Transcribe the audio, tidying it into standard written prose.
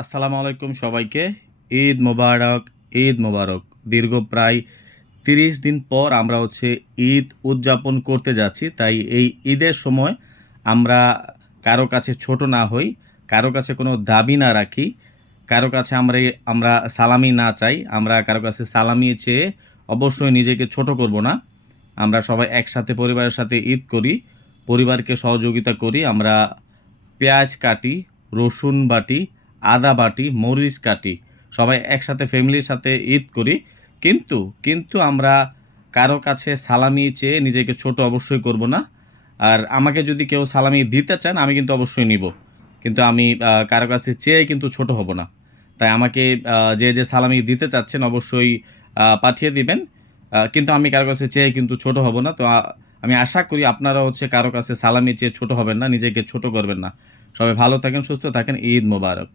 আসসালামু আলাইকুম সবাইকে। ঈদ মোবারক, ঈদ মোবারক। দীর্ঘ প্রায় ৩০ দিন পর আমরা ঈদ উদযাপন করতে যাচ্ছি। তাই এই ঈদের সময় আমরা কারো কাছে ছোট না হই, কারো কাছে কোনো দাবি না রাখি, কারো কাছে আমরা সালামি না চাই, আমরা কারো কাছে সালামি চেয়ে অবশ্যই নিজেকে ছোট করব না। আমরা সবাই একসাথে পরিবারের সাথে ঈদ করি, পরিবারকে সহযোগিতা করি। আমরা পেঁয়াজ কাটি, রসুন বাটি, আদা বাটি, মরিচ কাটি। সবাই একসাথে ফ্যামিলির সাথে ঈদ করি। কিন্তু আমরা কারো কাছে সালামি চেয়ে নিজেকে ছোট অবশ্যই করব না। আর আমাকে যদি কেউ সালামি দিতে চান আমি কিন্তু অবশ্যই নিব। কিন্তু আমি কারো কাছে চেয়ে কিন্তু ছোট হব না। তাই আমাকে যে সালামি দিতে চাচ্ছেন অবশ্যই পাঠিয়ে দিবেন। কিন্তু আমি কারো কাছে চেয়ে কিন্তু ছোট হব না। তো আমি আশা করি আপনারা কারো কাছে সালামি চেয়ে ছোট হবেন না, নিজেকে ছোট করবেন না। সবাই ভালো থাকেন, সুস্থ থাকেন। ঈদ মোবারক।